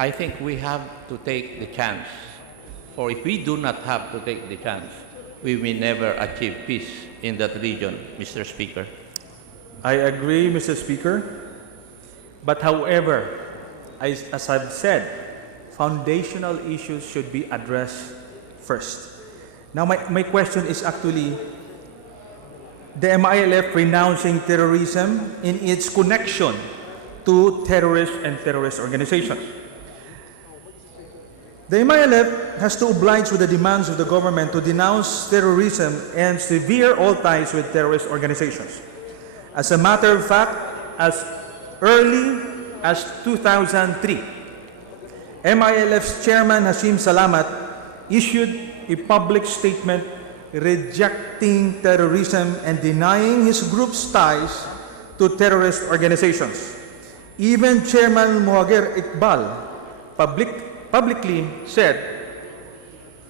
I think we have to take the chance. For if we do not have to take the chance, we will never achieve peace in that region, Mr. Speaker. I agree, Mr. Speaker. But however, as I've said, foundational issues should be addressed first. Now, my question is actually the MILF renouncing terrorism in its connection to terrorists and terrorist organizations. The MILF has to oblige with the demands of the government to denounce terrorism and sever all ties with terrorist organizations. As a matter of fact, as early as 2003, MILF's chairman Hashim Salamat issued a public statement rejecting terrorism and denying his group's ties to terrorist organizations. Even Chairman Muhajer Iqbal publicly said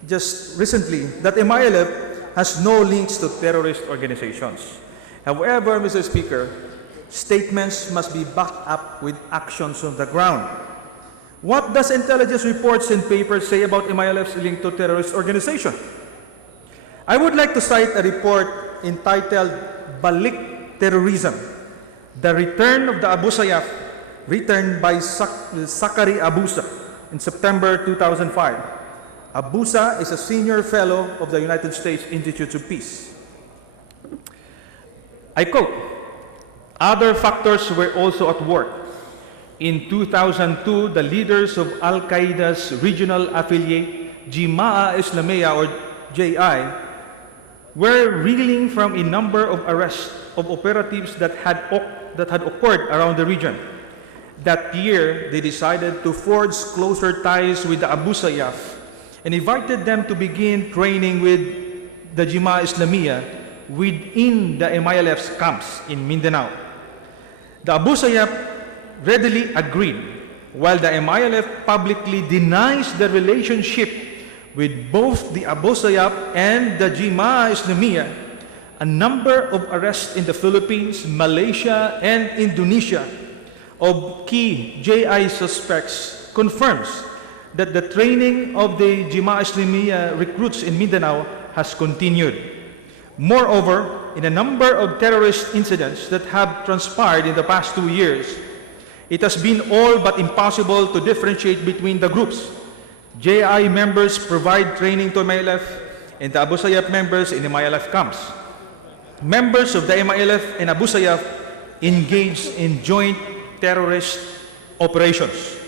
just recently that MILF has no links to terrorist organizations. However, Mr. Speaker, statements must be backed up with actions on the ground. What does intelligence reports and papers say about MILF's link to terrorist organization? I would like to cite a report entitled Balik Terrorism, The Return of the Abu Sayyaf, written by Zachary Abusa in September 2005. Abusa is a senior fellow of the United States Institute of Peace. I quote, "Other factors were also at work. In 2002, the leaders of Al-Qaeda's regional affiliate, Jemaah Islamiyah or JI, were reeling from a number of arrests of operatives that had occurred around the region. That year, they decided to forge closer ties with the Abu Sayyaf and invited them to begin training with the Jemaah Islamiyah within the MILF's camps in Mindanao. The Abu Sayyaf readily agreed, while the MILF publicly denies the relationship with both the Abu Sayyaf and the Jemaah Islamiyah. A number of arrests in the Philippines, Malaysia, and Indonesia of key JI suspects confirms that the training of the Jemaah Islamiyah recruits in Mindanao has continued. Moreover, in a number of terrorist incidents that have transpired in the past 2 years, it has been all but impossible to differentiate between the groups. JI members provide training to MILF and the Abu Sayyaf members in the MILF camps. Members of the MILF and Abu Sayyaf engaged in joint terrorist operations.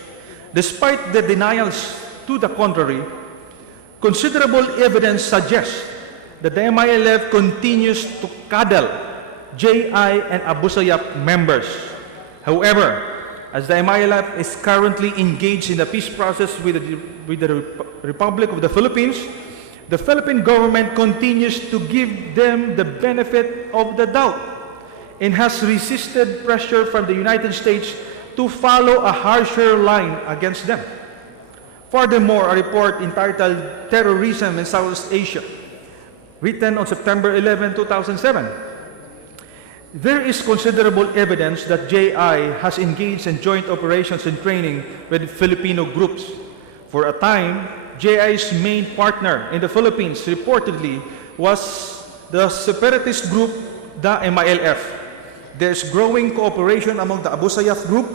Despite the denials to the contrary, considerable evidence suggests that the MILF continues to coddle JI and Abu Sayyaf members. However, as the MILF is currently engaged in the peace process with the Republic of the Philippines, the Philippine government continues to give them the benefit of the doubt and has resisted pressure from the United States to follow a harsher line against them. Furthermore, a report entitled Terrorism in Southeast Asia, written on September 11, 2007, there is considerable evidence that JI has engaged in joint operations and training with Filipino groups. For a time, JI's main partner in the Philippines reportedly was the separatist group, the MILF. There's growing cooperation among the Abu Sayyaf group,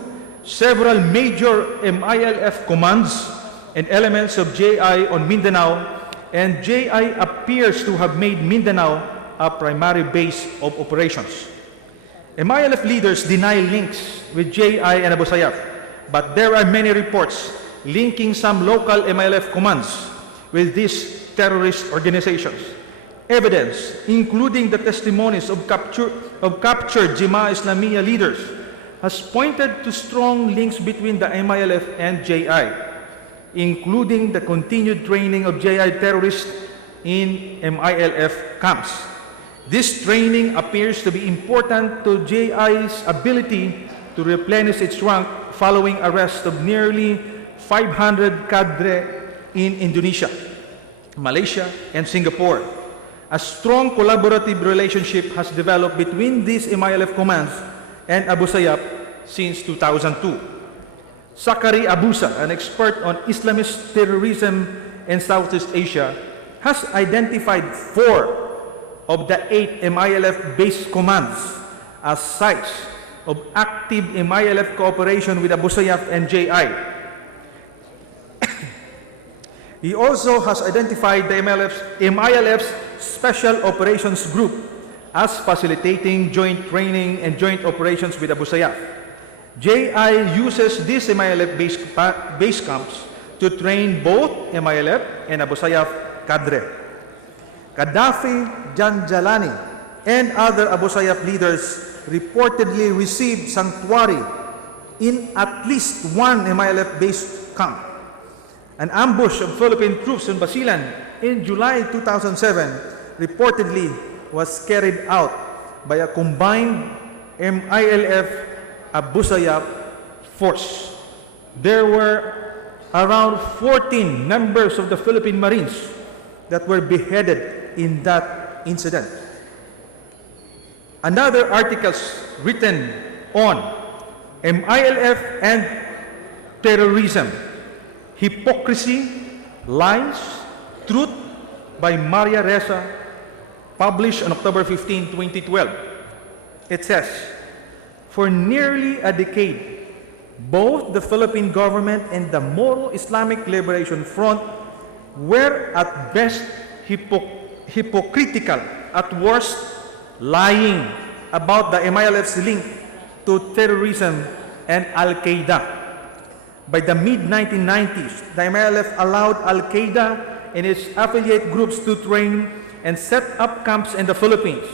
several major MILF commands, and elements of JI on Mindanao, and JI appears to have made Mindanao a primary base of operations. MILF leaders deny links with JI and Abu Sayyaf, but there are many reports linking some local MILF commands with these terrorist organizations. Evidence, including the testimonies of captured Jemaah Islamiyah leaders, has pointed to strong links between the MILF and JI, including the continued training of JI terrorists in MILF camps. This training appears to be important to JI's ability to replenish its rank following arrest of nearly 500 cadre in Indonesia, Malaysia, and Singapore. A strong collaborative relationship has developed between these MILF commands and Abu Sayyaf since 2002. Sakari Abusa, an expert on Islamist terrorism in Southeast Asia, has identified 4 of the 8 MILF-based commands as sites of active MILF cooperation with Abu Sayyaf and JI. He also has identified the MILF's Special Operations Group as facilitating joint training and joint operations with Abu Sayyaf. JI uses these MILF base camps to train both MILF and Abu Sayyaf cadre. Gaddafi, Janjalani, and other Abu Sayyaf leaders reportedly received sanctuary in at least one MILF-based camp. An ambush of Philippine troops in Basilan in July 2007 reportedly was carried out by a combined MILF Abu Sayyaf force. There were around 14 members of the Philippine Marines that were beheaded in that incident. Another articles written on MILF and terrorism, hypocrisy, lies, truth by Maria Ressa, published on October 15, 2012. It says, for nearly a decade, both the Philippine government and the Moro Islamic Liberation Front were at best hypocritical, at worst lying about the MILF's link to terrorism and Al-Qaeda. By the mid-1990s, the MILF allowed Al-Qaeda and its affiliate groups to train and set up camps in the Philippines.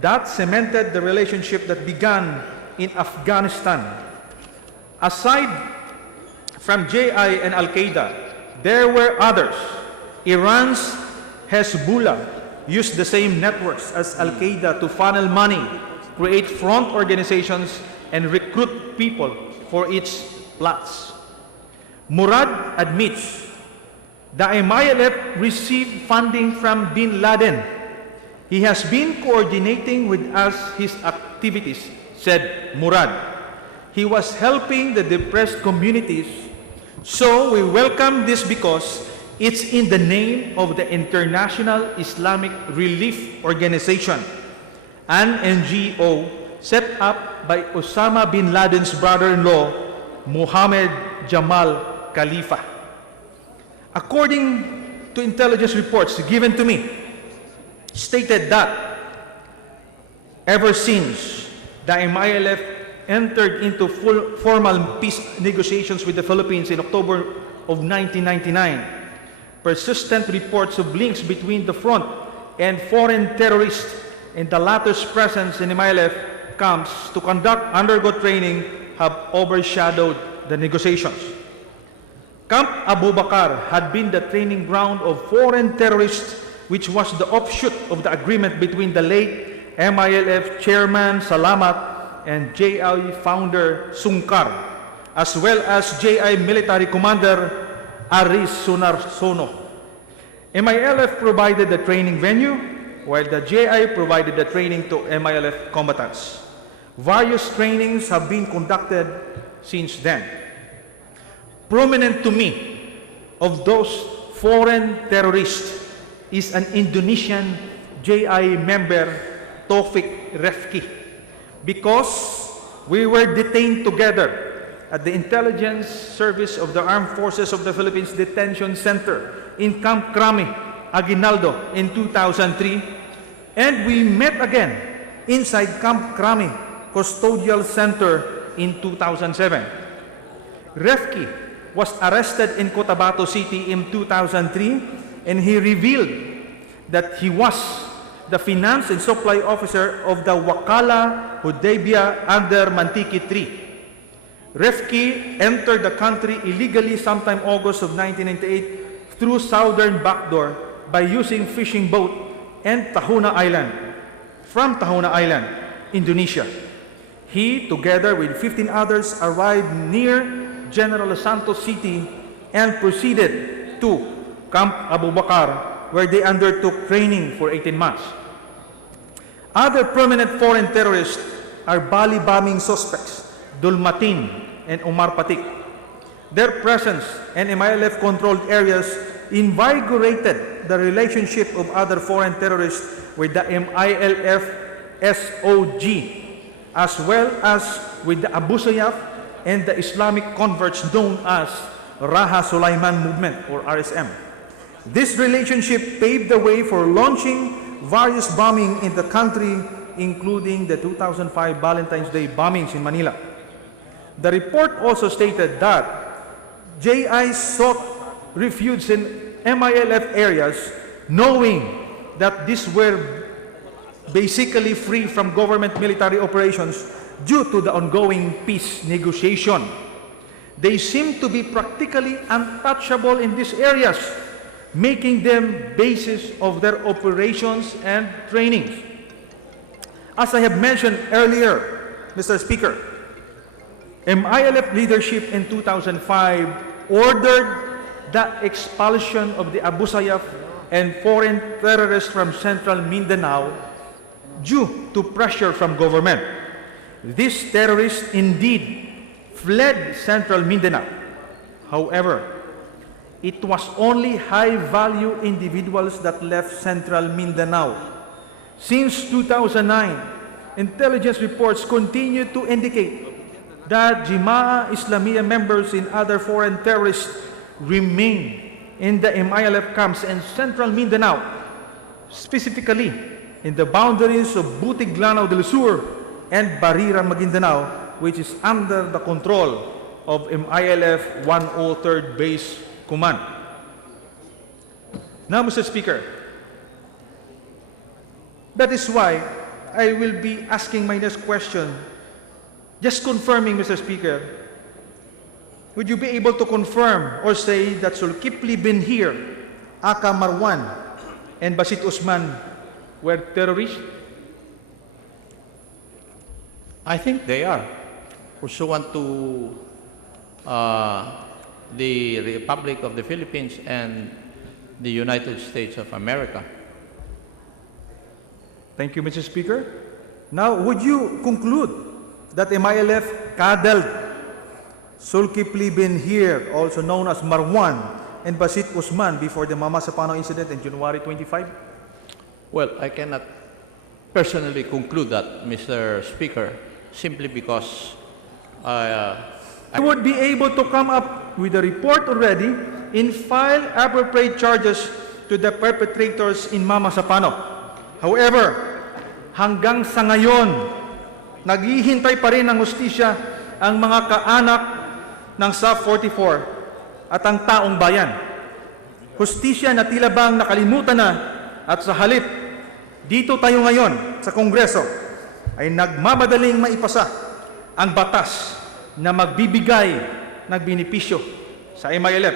That cemented the relationship that began in Afghanistan. Aside from JI and Al-Qaeda, there were others. Iran's Hezbollah used the same networks as Al-Qaeda to funnel money, create front organizations, and recruit people for its plots. Murad admits the MILF received funding from Bin Laden. He has been coordinating with us his activities, said Murad. He was helping the depressed communities, so we welcome this because it's in the name of the International Islamic Relief Organization, an NGO set up by Osama bin Laden's brother-in-law, Mohammed Jamal Khalifa. According to intelligence reports given to me, stated that ever since the MILF entered into formal peace negotiations with the Philippines in October of 1999, persistent reports of links between the front and foreign terrorists and the latter's presence in MILF camps to conduct undergo training have overshadowed the negotiations. Camp Abu Bakar had been the training ground of foreign terrorists, which was the offshoot of the agreement between the late MILF chairman Salamat and JI founder Sungkar, as well as JI military commander Aris Sunarsono. MILF provided the training venue, while the JI provided the training to MILF combatants. Various trainings have been conducted since then. Prominent to me of those foreign terrorists is an Indonesian JI member, Taufik Refki, because we were detained together at the Intelligence Service of the Armed Forces of the Philippines Detention Center in Camp Crame, Aguinaldo in 2003, and we met again inside Camp Crame Custodial Center in 2007. Refki was arrested in Cotabato City in 2003, and he revealed that he was the finance and supply officer of the Wakala Hudaybiyah under Mantiki III. Refki entered the country illegally sometime August of 1998 through southern backdoor by using fishing boat and Tahuna Island, from Tahuna Island, Indonesia. He, together with 15 others, arrived near General Santos City and proceeded to Camp Abu Bakar, where they undertook training for 18 months. Other prominent foreign terrorists are Bali bombing suspects, Dulmatin and Omar Patik. Their presence in MILF-controlled areas invigorated the relationship of other foreign terrorists with the MILF SOG, as well as with the Abu Sayyaf and the Islamic converts known as Raha Sulaiman Movement or RSM. This relationship paved the way for launching various bombing in the country, including the 2005 Valentine's Day bombings in Manila. The report also stated that JI sought refuge in MILF areas knowing that these were basically free from government military operations due to the ongoing peace negotiation. They seem to be practically untouchable in these areas, making them basis of their operations and trainings. As I have mentioned earlier, Mr. Speaker, MILF leadership in 2005 ordered the expulsion of the Abu Sayyaf and foreign terrorists from central Mindanao due to pressure from government. These terrorists indeed fled central Mindanao. However, it was only high-value individuals that left central Mindanao. Since 2009, intelligence reports continue to indicate that Jemaah Islamiyah members and other foreign terrorists remain in the MILF camps in central Mindanao, specifically in the boundaries of Butig-Lanao del Sur and Barira, Maguindanao, which is under the control of MILF 103rd Base Command. Now, Mr. Speaker, that is why I will be asking my next question. Just confirming, Mr. Speaker, would you be able to confirm or say that Zulkifli bin Hir, Aka Marwan, and Basit Usman were terrorists? I think they are, pursuant to the Republic of the Philippines and the United States of America. Thank you, Mr. Speaker. Now, would you conclude that MILF coddled Zulkifli bin Hir, also known as Marwan, and Basit Usman before the Mama Sapano incident in January 25? Well, I cannot personally conclude that, Mr. Speaker, simply because I would be able to come up with a report already and file appropriate charges to the perpetrators in Mama Sapano. However, hanggang sa ngayon, naghihintay pa rin ng hustisya ang mga kaanak ng SAF 44 at ang taong bayan. Hustisya na tila bang nakalimutan na at sa halip, dito tayo ngayon sa Kongreso ay nagmamadaling maipasa ang batas na magbibigay ng benepisyo sa MILF.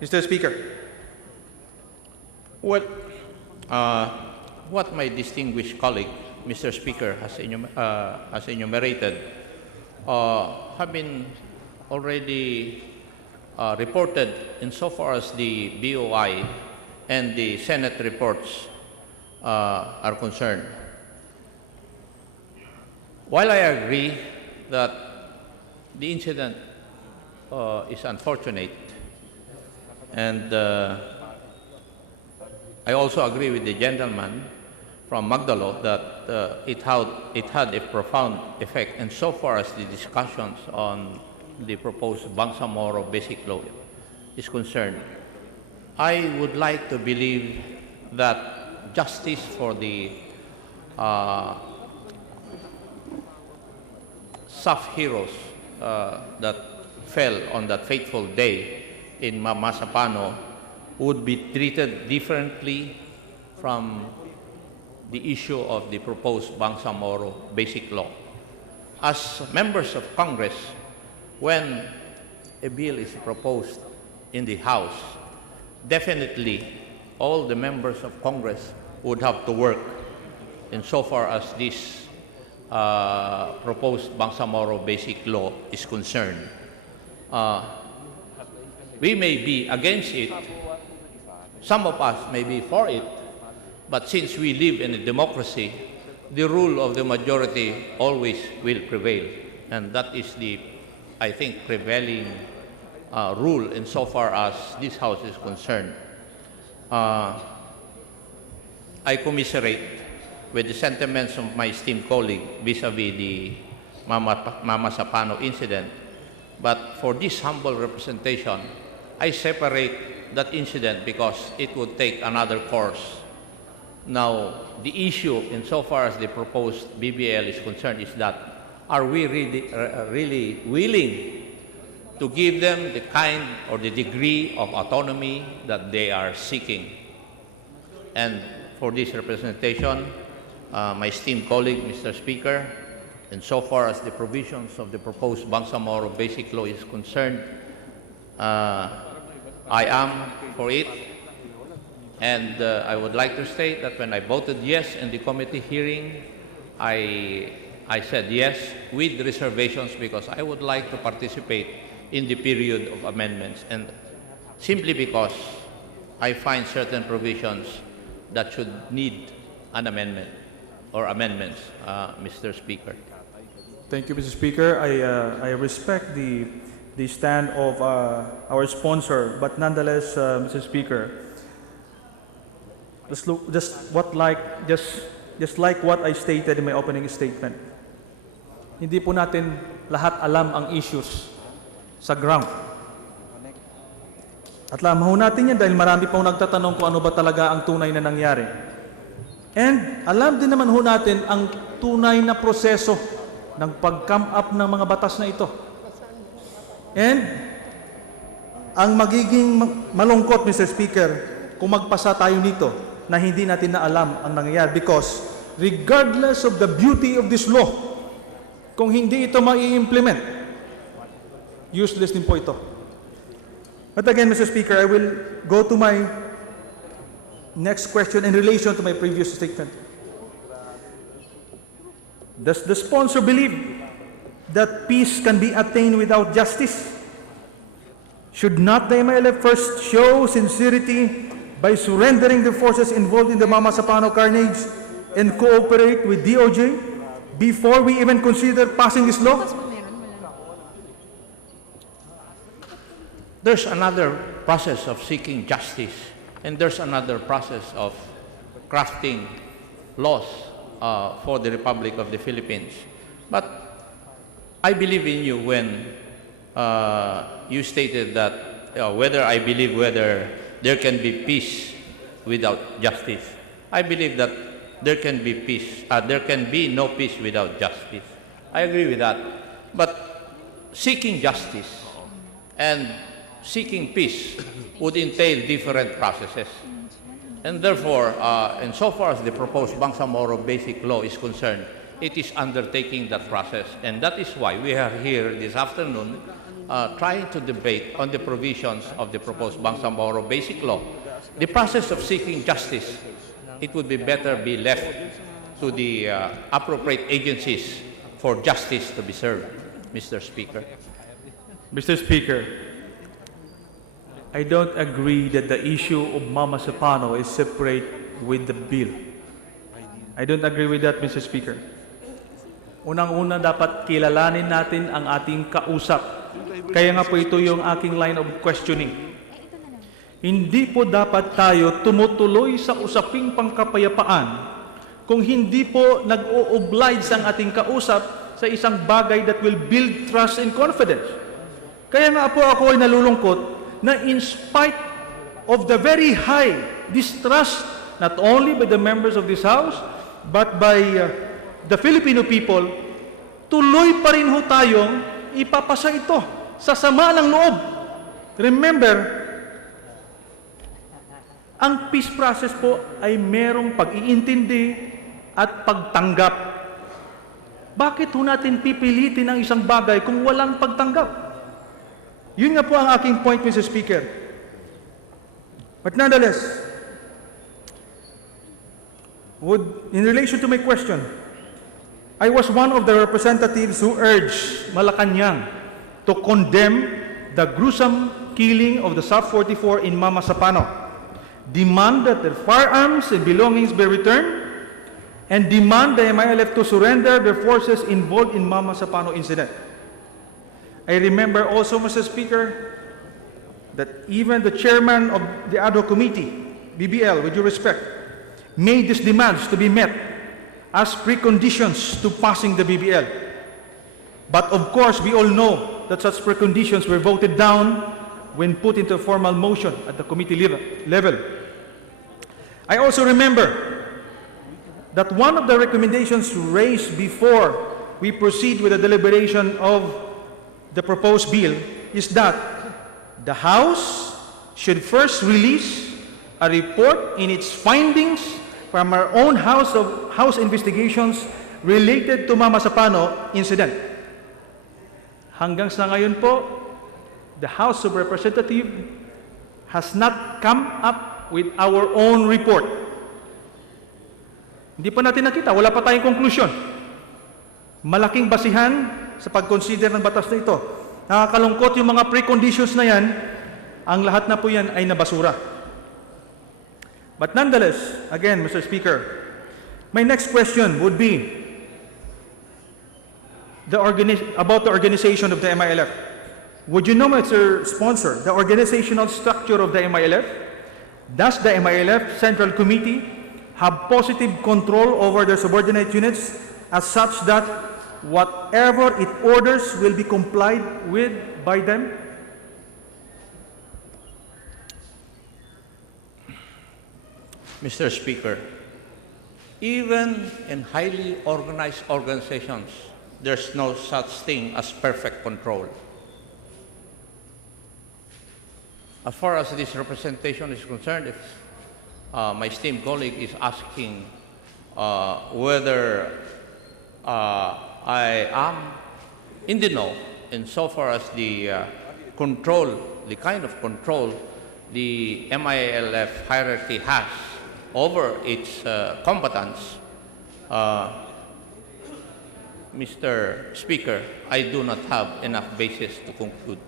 Mr. Speaker. well, what my distinguished colleague, Mr. Speaker, has enumerated have been already reported insofar as the BOI and the Senate reports are concerned. While I agree that the incident is unfortunate, and I also agree with the gentleman from Magdalo that it had a profound effect insofar as the discussions on the proposed Bangsamoro Basic Law is concerned. I would like to believe that justice for the SAF heroes that fell on that fateful day in Masapano would be treated differently from the issue of the proposed Bangsamoro Basic Law. As members of Congress, when a bill is proposed in the House, definitely all the members of Congress would have to work insofar as this proposed Bangsamoro Basic Law is concerned. We may be against it, some of us may be for it, but since we live in a democracy, the rule of the majority always will prevail. And that is the, I think, prevailing rule insofar as this House is concerned. I commiserate with the sentiments of my esteemed colleague vis-a-vis the Mama Sapano incident, but for this humble representation, I separate that incident because it would take another course. Now, the issue insofar as the proposed BBL is concerned is that are we really willing to give them the kind or the degree of autonomy that they are seeking? And for this representation, my esteemed colleague, Mr. Speaker, insofar as the provisions of the proposed Bangsamoro Basic Law is concerned, I am for it. And I would like to state that when I voted yes in the committee hearing, I said yes with reservations because I would like to participate in the period of amendments, and simply because I find certain provisions that should need an amendment or amendments, Mr. Speaker. Thank you, Mr. Speaker. I respect the stand of our sponsor, but nonetheless, Mr. Speaker, just like what I stated in my opening statement, hindi po natin lahat alam ang issues sa ground. At alam ho natin yan dahil marami pong nagtatanong kung ano ba talaga ang tunay na nangyari. And alam din naman ho natin ang tunay na proseso ng pag-come up ng mga batas na ito. And ang magiging malungkot, Mr. Speaker, kung magpasa tayo nito na hindi natin na alam ang nangyayari, because regardless of the beauty of this law, kung hindi ito mai-implement, useless din po ito. But again, Mr. Speaker, I will go to my next question in relation to my previous statement. Does the sponsor believe that peace can be attained without justice? Should not the MLF first show sincerity by surrendering the forces involved in the Mama Sapano carnage and cooperate with DOJ before we even consider passing this law? There's another process of seeking justice, and there's another process of crafting laws for the Republic of the Philippines. But I believe in you when you stated that whether I believe whether there can be peace without justice. I believe that there can be peace. There can be no peace without justice. I agree with that. But seeking justice and seeking peace would entail different processes. And therefore, insofar as the proposed Bangsamoro Basic Law is concerned, it is undertaking that process. And that is why we are here this afternoon trying to debate on the provisions of the proposed Bangsamoro Basic Law. The process of seeking justice, it would be better be left to the appropriate agencies for justice to be served, Mr. Speaker. Mr. Speaker, I don't agree that the issue of Mama Sapano is separate with the bill. I don't agree with that, Mr. Speaker. Unang-una, dapat kilalanin natin ang ating kausap. Kaya nga po ito yung aking line of questioning. Hindi po dapat tayo tumutuloy sa usaping pangkapayapaan kung hindi po nag-o-oblige ang ating kausap sa isang bagay that will build trust and confidence. Kaya nga po ako ay nalulungkot na in spite of the very high distrust not only by the members of this House but by the Filipino people, tuloy pa rin ho tayong ipapasa ito sa sama ng loob. Remember, ang peace process po ay merong pag-iintindi at pagtanggap. Bakit ho natin pipilitin ang isang bagay kung walang pagtanggap? Yun nga po ang aking point, Mr. Speaker. But nonetheless, in relation to my question, I was one of the representatives who urged Malacanang to condemn the gruesome killing of the Sub-44 in Mama Sapano, demand that their firearms and belongings be returned, and demand the MILF to surrender their forces involved in Mama Sapano incident. I remember also, Mr. Speaker, that even the chairman of the ad hoc committee, BBL, with due respect, made these demands to be met as preconditions to passing the BBL. But of course, we all know that such preconditions were voted down when put into a formal motion at the committee level. I also remember that one of the recommendations raised before we proceed with the deliberation of the proposed bill is that the House should first release a report in its findings from our own House investigations related to Mama Sapano incident. Hanggang sa ngayon po, the House of Representatives has not come up with our own report. Hindi pa natin nakita, wala pa tayong conclusion. Malaking basihan sa pag-consider ng batas na ito. Nakakalungkot yung mga preconditions na yan, ang lahat na po yan ay nabasura. But nonetheless, again, Mr. Speaker, my next question would be about the organization of the MILF. Would you know, Mr. Sponsor, the organizational structure of the MILF? Does the MILF Central Committee have positive control over their subordinate units as such that whatever it orders will be complied with by them? Mr. Speaker, even in highly organized organizations, there's no such thing as perfect control. As far as this representation is concerned, if my esteemed colleague is asking whether I am in the know insofar as the control, the kind of control the MILF hierarchy has over its combatants, Mr. Speaker, I do not have enough basis to conclude.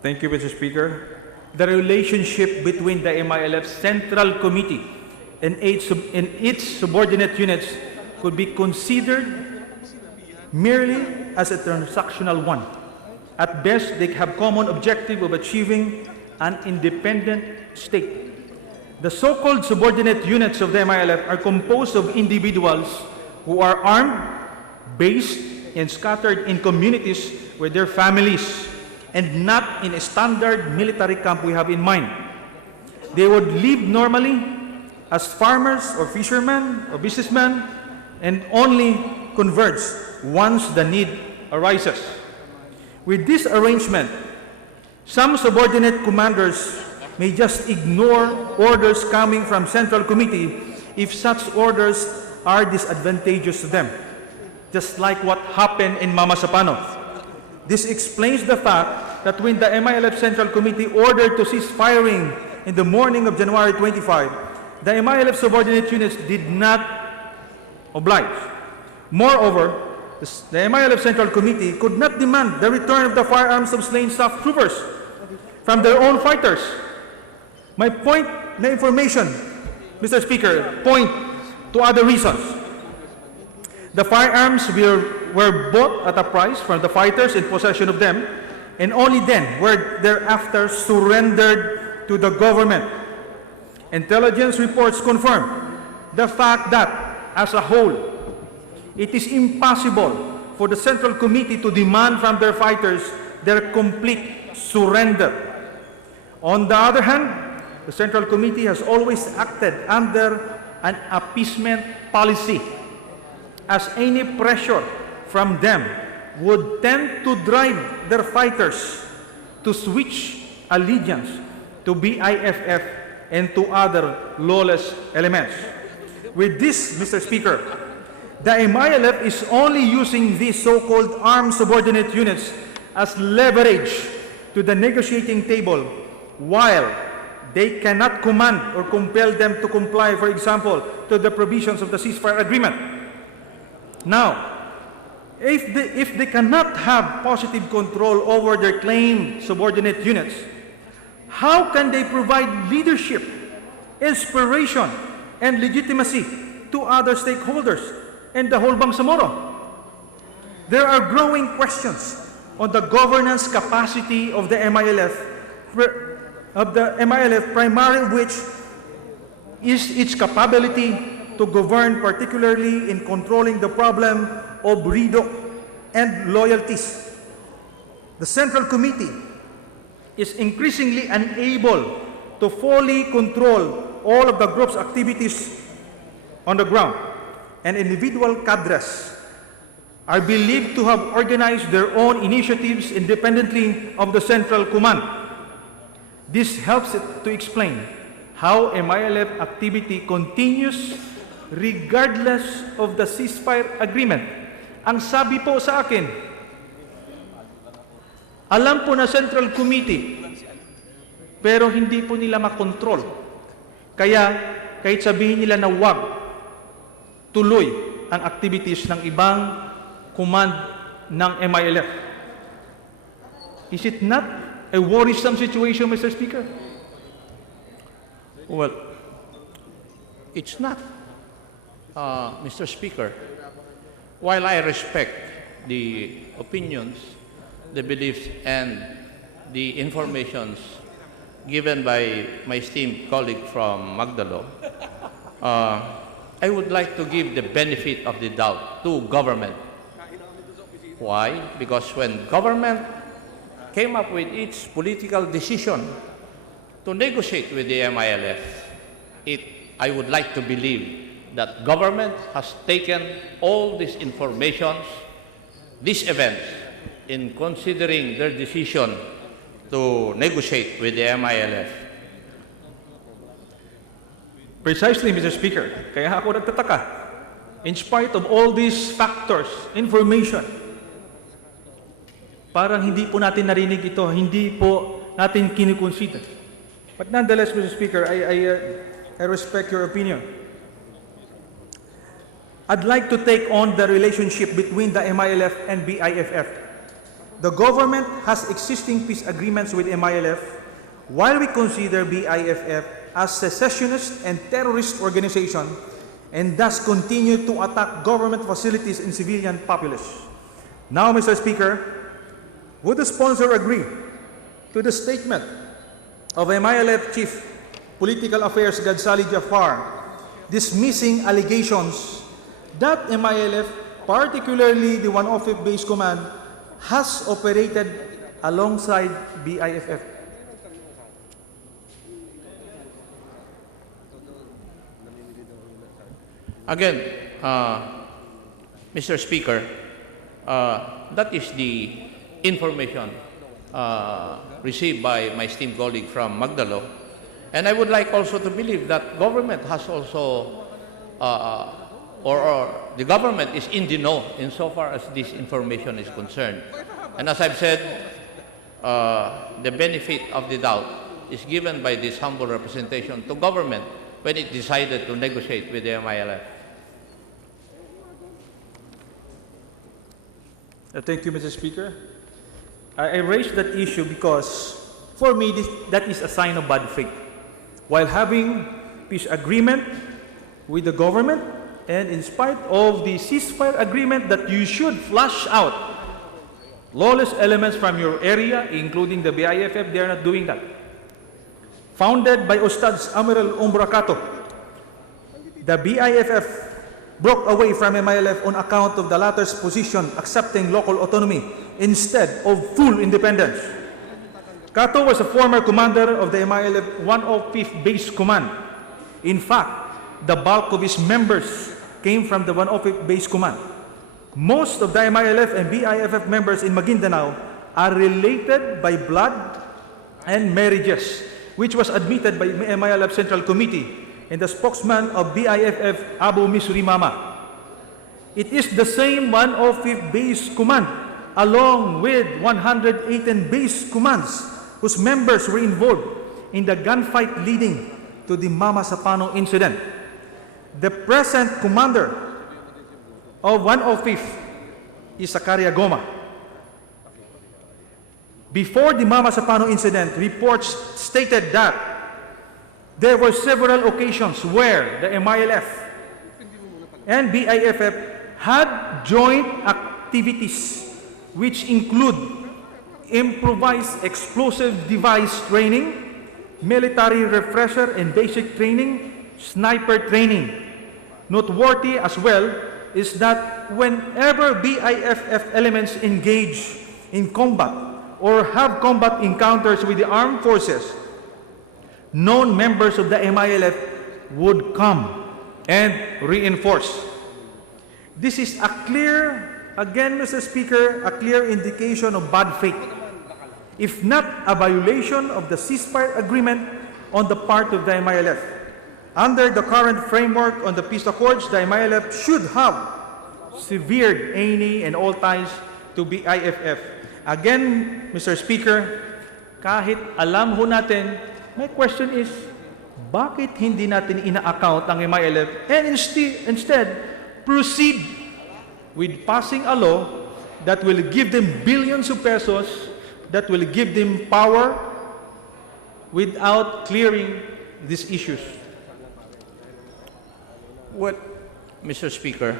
Thank you, Mr. Speaker. The relationship between the MILF Central Committee and its subordinate units could be considered merely as a transactional one. At best, they have common objective of achieving an independent state. The so-called subordinate units of the MILF are composed of individuals who are armed, based, and scattered in communities with their families, and not in a standard military camp we have in mind. They would live normally as farmers or fishermen or businessmen and only converge once the need arises. With this arrangement, some subordinate commanders may just ignore orders coming from Central Committee if such orders are disadvantageous to them, just like what happened in Mama Sapano. This explains the fact that when the MILF Central Committee ordered to cease firing in the morning of January 25, the MILF subordinate units did not oblige. Moreover, the MILF Central Committee could not demand the return of the firearms of slain staff troopers from their own fighters. My point, my information, Mr. Speaker, point to other reasons. The firearms were bought at a price from the fighters in possession of them, and only then were thereafter surrendered to the government. Intelligence reports confirm the fact that, as a whole, it is impossible for the Central Committee to demand from their fighters their complete surrender. On the other hand, the Central Committee has always acted under an appeasement policy, as any pressure from them would tend to drive their fighters to switch allegiance to BIFF and to other lawless elements. With this, Mr. Speaker, the MILF is only using these so-called armed subordinate units as leverage to the negotiating table, while they cannot command or compel them to comply, for example, to the provisions of the ceasefire agreement. Now, if they cannot have positive control over their claimed subordinate units, how can they provide leadership, inspiration, and legitimacy to other stakeholders and the whole Bangsamoro? There are growing questions on the governance capacity of the MILF, primary which is its capability to govern, particularly in controlling the problem of RIDO and loyalties. The Central Committee is increasingly unable to fully control all of the group's activities on the ground, and individual cadres are believed to have organized their own initiatives independently of the Central Command. This helps it to explain how MILF activity continues regardless of the ceasefire agreement. Ang sabi po sa akin, alam po na Central Committee, pero hindi po nila makontrol. Kaya kahit sabihin nila na wag, tuloy ang activities ng ibang command ng MILF. Is it not a worrisome situation, Mr. Speaker? Well, it's not, Mr. Speaker. While I respect the opinions, the beliefs, and the informations given by my esteemed colleague from Magdalo, I would like to give the benefit of the doubt to government. Why? Because when government came up with its political decision to negotiate with the MILF, I would like to believe that government has taken all these informations, these events, in considering their decision to negotiate with the MILF. Precisely, Mr. Speaker. Kaya ako nagtataka. In spite of all these factors, information, parang hindi po natin narinig ito, hindi po natin kinikonsider. But nonetheless, Mr. Speaker, I respect your opinion. I'd like to take on the relationship between the MILF and BIFF. The government has existing peace agreements with MILF, while we consider BIFF as secessionist and terrorist organization, and thus continue to attack government facilities and civilian populace. Now, Mr. Speaker, would the sponsor agree to the statement of MILF Chief Political Affairs Gadsali Jafar dismissing allegations that MILF, particularly the 105th Base Command, has operated alongside BIFF? Again, Mr. Speaker, that is the information received by my esteemed colleague from Magdalo. And I would like also to believe that government has also, or the government is in the know insofar as this information is concerned. And as I've said, the benefit of the doubt is given by this humble representation to government when it decided to negotiate with the MILF. Thank you, Mr. Speaker. I raised that issue because, for me, that is a sign of bad faith. While having peace agreement with the government, and in spite of the ceasefire agreement that you should flush out lawless elements from your area, including the BIFF, they are not doing that. Founded by Ustads Amiral Umbrakato, the BIFF broke away from MILF on account of the latter's position accepting local autonomy instead of full independence. Kato was a former commander of the MILF 105th Base Command. In fact, the bulk of his members came from the 105th Base Command. Most of the MILF and BIFF members in Maguindanao are related by blood and marriages, which was admitted by MILF Central Committee and the spokesman of BIFF, Abu Misri Mama. It is the same 105th Base Command, along with 118 base commands, whose members were involved in the gunfight leading to the Mama Sapano incident. The present commander of 105th is Zakaria Goma. Before the Mama Sapano incident, reports stated that there were several occasions where the MILF and BIFF had joint activities which include improvised explosive device training, military refresher and basic training, sniper training. Noteworthy as well is that whenever BIFF elements engage in combat or have combat encounters with the armed forces, known members of the MILF would come and reinforce. This is a clear, again, Mr. Speaker, a clear indication of bad faith, if not a violation of the ceasefire agreement on the part of the MILF. Under the current framework on the peace accords, the MILF should have severed any and all ties to BIFF. Again, Mr. Speaker, kahit alam ho natin, my question is, bakit hindi natin ina-account ang MILF and instead proceed with passing a law that will give them billions of pesos, that will give them power without clearing these issues? Well, Mr. Speaker,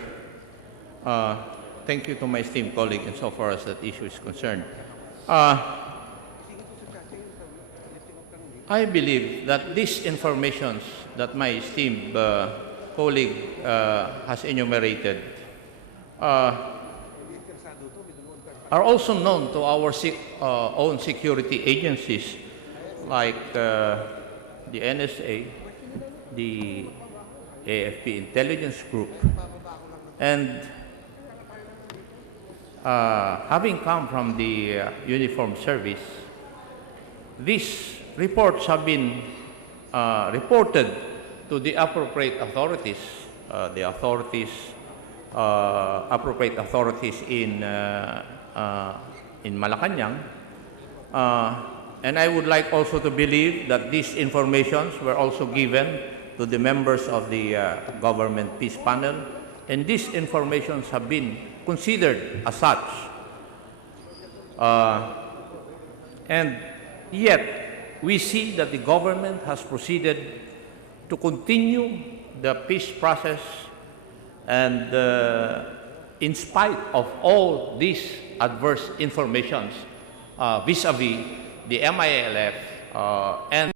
thank you to my esteemed colleague insofar as that issue is concerned. I believe that these informations that my esteemed colleague has enumerated are also known to our own security agencies like the NSA, the AFP Intelligence Group, and having come from the uniformed service, these reports have been reported to the appropriate authorities, appropriate authorities in Malacanang, and I would like also to believe that these informations were also given to the members of the government peace panel, and these informations have been considered as such. And yet, we see that the government has proceeded to continue the peace process, and in spite of all these adverse informations vis-a-vis the MILF and